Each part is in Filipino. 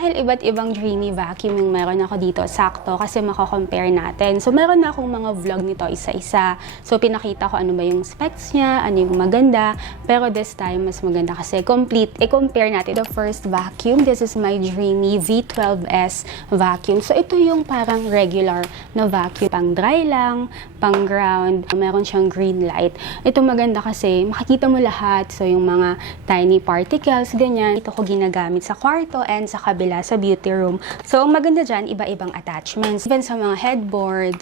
Dahil iba't ibang Dreamy vacuum yung meron ako dito, sakto kasi mako-compare natin. So meron na akong mga vlog nito isa-isa. So pinakita ko ano ba yung specs niya, ano yung maganda. Pero this time, mas maganda kasi complete. I-compare natin. The first vacuum, this is my Dreamy V12S vacuum. So ito yung parang regular na vacuum. Pang dry lang, pang ground. Meron siyang green light. Ito maganda kasi makikita mo lahat. So yung mga tiny particles, ganyan. Ito ko ginagamit sa kwarto and sa kabila sa beauty room. So, ang maganda dyan, iba-ibang attachments. Even sa mga headboard.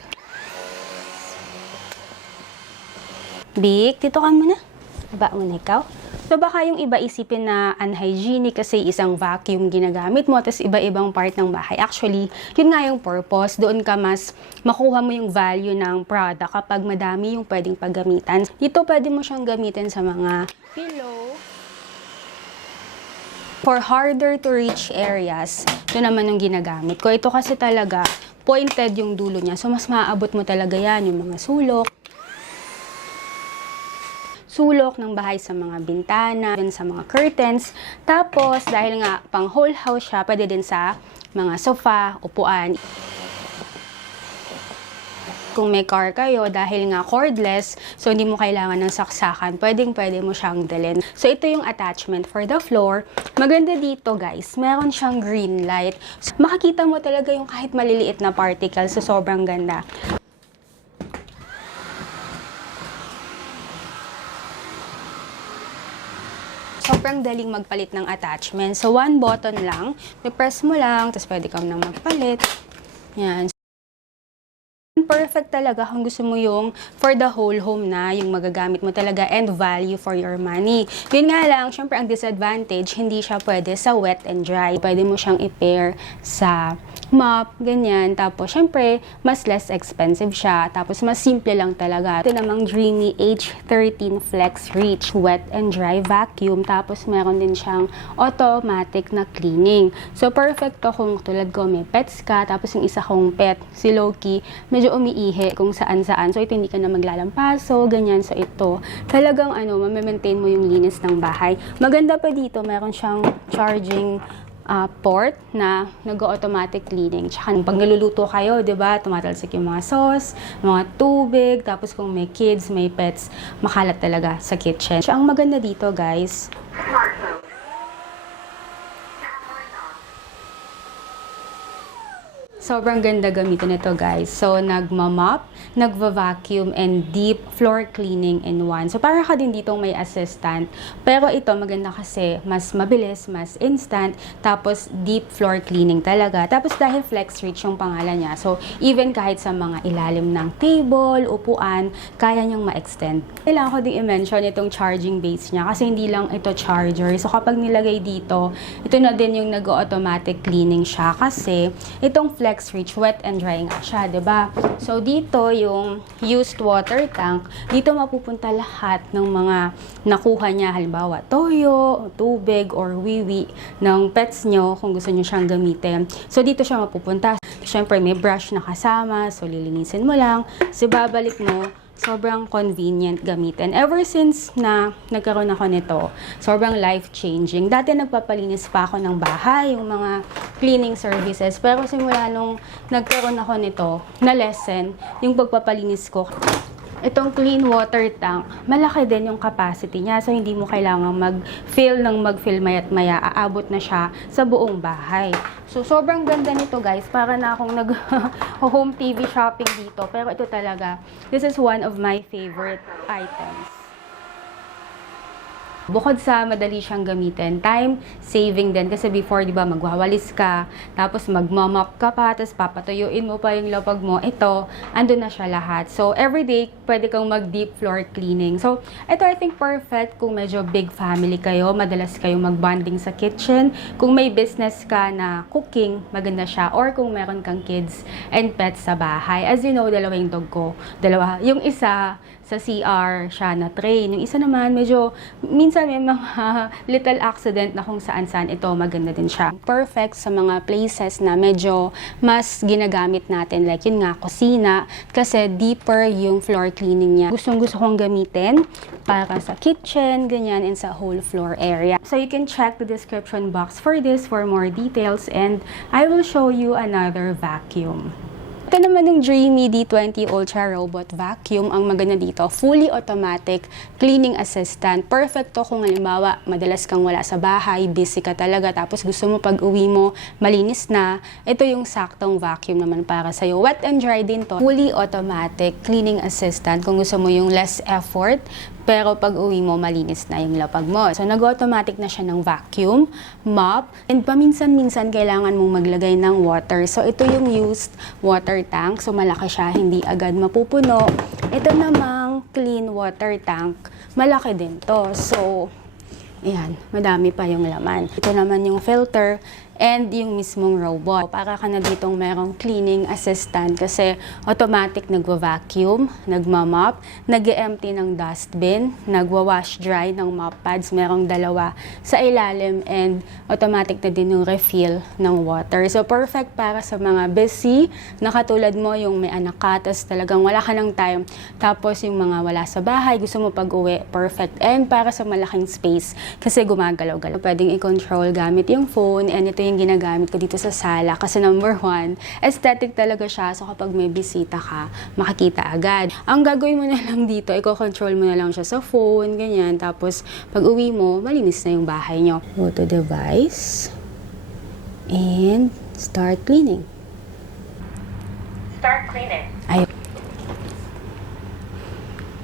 Big, dito ka muna. Baba muna ikaw. So, baka yung iba isipin na unhygienic kasi isang vacuum ginagamit mo, tapos iba-ibang part ng bahay. Actually, yun nga yung purpose. Doon ka mas makuha mo yung value ng product kapag madami yung pwedeng paggamitan. Dito, pwede mo siyang gamitin sa mga pillow. For harder to reach areas, ito naman yung ginagamit ko. Ito kasi talaga, pointed yung dulo niya. So, mas maaabot mo talaga yan, yung mga sulok. Sulok ng bahay sa mga bintana, din sa mga curtains. Tapos, dahil nga pang whole house siya, pwede din sa mga sofa, upuan. Kung may car kayo, dahil nga cordless, so hindi mo kailangan ng saksakan, pwede mo siyang dalhin. So, ito yung attachment for the floor. Maganda dito, guys, meron siyang green light. So, makikita mo talaga yung kahit maliliit na particles, so sobrang ganda. Sobrang daling magpalit ng attachment. So, one button lang, i-press mo lang, tapos pwede kang na magpalit. Yan. Perfect talaga kung gusto mo yung for the whole home na, yung magagamit mo talaga and value for your money. Yun nga lang, syempre ang disadvantage, hindi siya pwede sa wet and dry. Pwede mo siyang i-pair sa mop, ganyan. Tapos, syempre, mas less expensive siya. Tapos, mas simple lang talaga. Ito namang Dreamy H13 Flex Reach Wet and Dry Vacuum. Tapos, meron din siyang automatic na cleaning. So, perfect to kung tulad ko may pets ka. Tapos, yung isa kong pet, si Loki, medyo umiihi kung saan-saan. So, ito hindi ka na maglalampaso, ganyan. So, ito, talagang ma-maintain mo yung linis ng bahay. Maganda pa dito, meron siyang charging port na nag-automatic cleaning. Tsaka pag naluluto kayo, 'di ba? Tumatalsik yung mga sauce, mga tubig, tapos kung may kids, may pets, makalat talaga sa kitchen. So, ang maganda dito, guys, sobrang ganda gamitin ito, guys. So, nagmamop, nagva-vacuum, and deep floor cleaning in one. So, para ka din ditong may assistant. Pero ito, maganda kasi mas mabilis, mas instant, tapos deep floor cleaning talaga. Tapos dahil Flex Reach yung pangalan niya, so even kahit sa mga ilalim ng table, upuan, kaya niyang ma-extend. Kailangan ko din i-mention itong charging base niya kasi hindi lang ito charger. So, kapag nilagay dito, ito na din yung nag-automatic cleaning siya kasi itong Flex Reach, wet and dry nga siya, 'di ba? So, dito yung used water tank, dito mapupunta lahat ng mga nakuha niya, halimbawa toyo, tubig, or wiwi ng pets nyo kung gusto nyo siyang gamitin. So, dito siya mapupunta. Siyempre, may brush na kasama, so lilinisin mo lang, so babalik mo. Sobrang convenient gamitin. Ever since na nagkaroon ako nito, sobrang life-changing. Dati nagpapalinis pa ako ng bahay, yung mga cleaning services. Pero simula nung nagkaroon ako nito, na lesson, yung pagpapalinis ko. Itong clean water tank, malaki din yung capacity niya. So, hindi mo kailangang mag-fill maya't maya. Aabot na siya sa buong bahay. So, sobrang ganda nito, guys. Para na akong nag-home TV shopping dito. Pero ito talaga, this is one of my favorite items. Bukod sa madali siyang gamitin, time saving din. Kasi before, di ba, magwawalis ka, tapos magmamop ka pa, tapos papatuyuin mo pa yung lapag mo. Ito, andun na siya lahat. So, everyday, pwede kang mag-deep floor cleaning. So, ito, I think perfect kung medyo big family kayo, madalas kayo mag-bonding sa kitchen. Kung may business ka na cooking, maganda siya. Or kung meron kang kids and pets sa bahay. As you know, dalawa yung dog ko. Dalawa. Yung isa, sa CR siya na train. Yung isa naman, medyo, minsan may mga little accident na kung saan-saan ito, maganda din siya. Perfect sa mga places na medyo mas ginagamit natin, like yun nga, kusina, kasi deeper yung floor cleaning niya. Gustong-gusto kong gamitin para sa kitchen, ganyan, and sa whole floor area. So you can check the description box for this for more details, and I will show you another vacuum. Ito naman yung Dreamy D20 Ultra Robot Vacuum. Ang maganda dito, fully automatic cleaning assistant. Perfect to kung halimbawa, madalas kang wala sa bahay, busy ka talaga, tapos gusto mo pag uwi mo, malinis na. Ito yung saktong vacuum naman para sa'yo. Wet and dry din to. Fully automatic cleaning assistant kung gusto mo yung less effort, pero pag uwi mo, malinis na yung lapag mo. So, nag-automatic na siya ng vacuum, mop, and paminsan-minsan kailangan mong maglagay ng water. So, ito yung used water tank. So, malaki siya, hindi agad mapupuno. Ito namang clean water tank, malaki din to. So, ayan, madami pa yung laman. Ito naman yung filter and yung mismong robot. Para ka na ditong merong cleaning assistant kasi automatic nagwa-vacuum, nagmamop, nag-empty ng dustbin, nagwa-wash dry ng mop pads, merong dalawa sa ilalim, and automatic na din yung refill ng water. So perfect para sa mga busy, na katulad mo yung may anak ka, tapos talagang wala ka ng time, tapos yung mga wala sa bahay, gusto mo pag-uwi, perfect. And para sa malaking space, kasi gumagalaw-galaw. Pwedeng i-control gamit yung phone, and ito yung ginagamit ko dito sa sala kasi number 1, aesthetic talaga siya. So kapag may bisita ka, makikita agad. Ang gagawin mo na lang dito, i-control mo na lang siya sa phone, ganyan. Tapos pag uwi mo, malinis na yung bahay nyo. Go to device and start cleaning. Start cleaning. Ayun.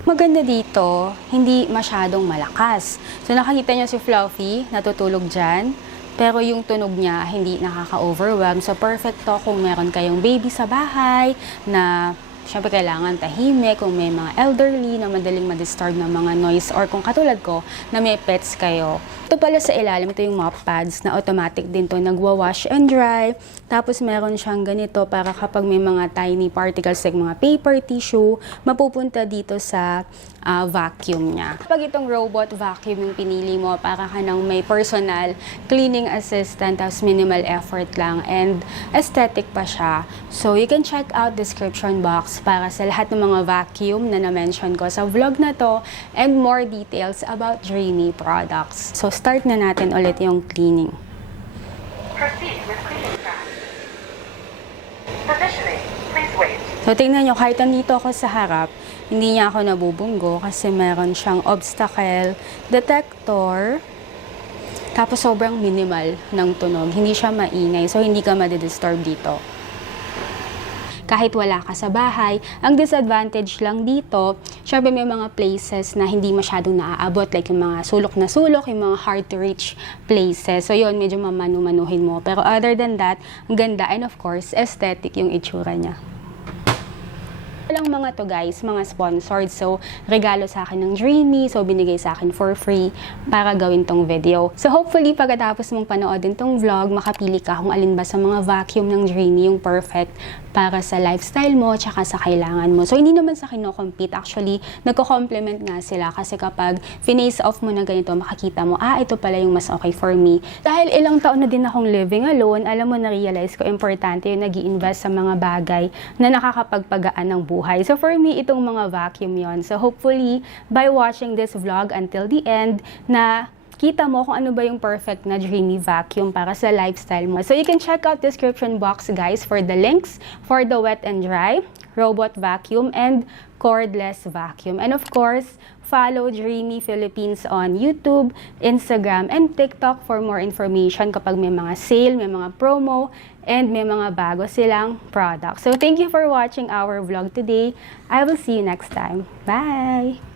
Maganda dito, hindi masyadong malakas. So nakikita nyo si Fluffy, natutulog dyan. Pero yung tunog niya, hindi nakaka-overwhelm. So, perfect to kung meron kayong baby sa bahay na syempre kailangan tahimik, kung may mga elderly na madaling ma-disturb ng mga noise, or kung katulad ko, na may pets kayo. Ito pala sa ilalim, ito yung mop pads na automatic din to, nagwa-wash and dry. Tapos meron siyang ganito para kapag may mga tiny particles like mga paper, tissue, mapupunta dito sa vacuum niya. Pag itong robot vacuum yung pinili mo, para ka nang may personal cleaning assistant, tapos minimal effort lang, and aesthetic pa siya. So you can check out description box para sa lahat ng mga vacuum na na-mention ko sa vlog na to, and more details about Dreamy products. So start na natin ulit yung cleaning. Proceed with cleaning task. Positioning. Please wait. So tingnan nyo, kahit nandito ako sa harap, hindi niya ako nabubunggo kasi meron siyang obstacle detector. Tapos sobrang minimal ng tunog. Hindi siya maingay, so hindi ka madidisturb dito. Kahit wala ka sa bahay, ang disadvantage lang dito, syempre may mga places na hindi masyadong naaabot, like yung mga sulok na sulok, yung mga hard to reach places. So yun, medyo mamanu-manuhin mo. Pero other than that, ang ganda, and of course, aesthetic yung itsura niya. Walang mga to guys, mga sponsored. So, regalo sa akin ng Dreamy. So, binigay sa akin for free para gawin tong video. So, hopefully, pagkatapos mong panoodin tong vlog, makapili ka kung alin ba sa mga vacuum ng Dreamy yung perfect para sa lifestyle mo, tsaka sa kailangan mo. So, hindi naman sa kino-compete. Actually, nagko-complement nga sila kasi kapag finish off mo na ganito, makikita mo, ito pala yung mas okay for me. Dahil ilang taon na din akong living alone, alam mo, na-realize ko, importante yung nag-i-invest sa mga bagay na nakakapagpagaan ng buhay. So, for me, itong mga vacuum yon. So, hopefully, by watching this vlog until the end, na kita mo kung ano ba yung perfect na Dreamy vacuum para sa lifestyle mo. So you can check out description box guys for the links for the wet and dry, robot vacuum, and cordless vacuum. And of course, follow Dreamy Philippines on YouTube, Instagram, and TikTok for more information kapag may mga sale, may mga promo, and may mga bago silang products. So thank you for watching our vlog today. I will see you next time. Bye!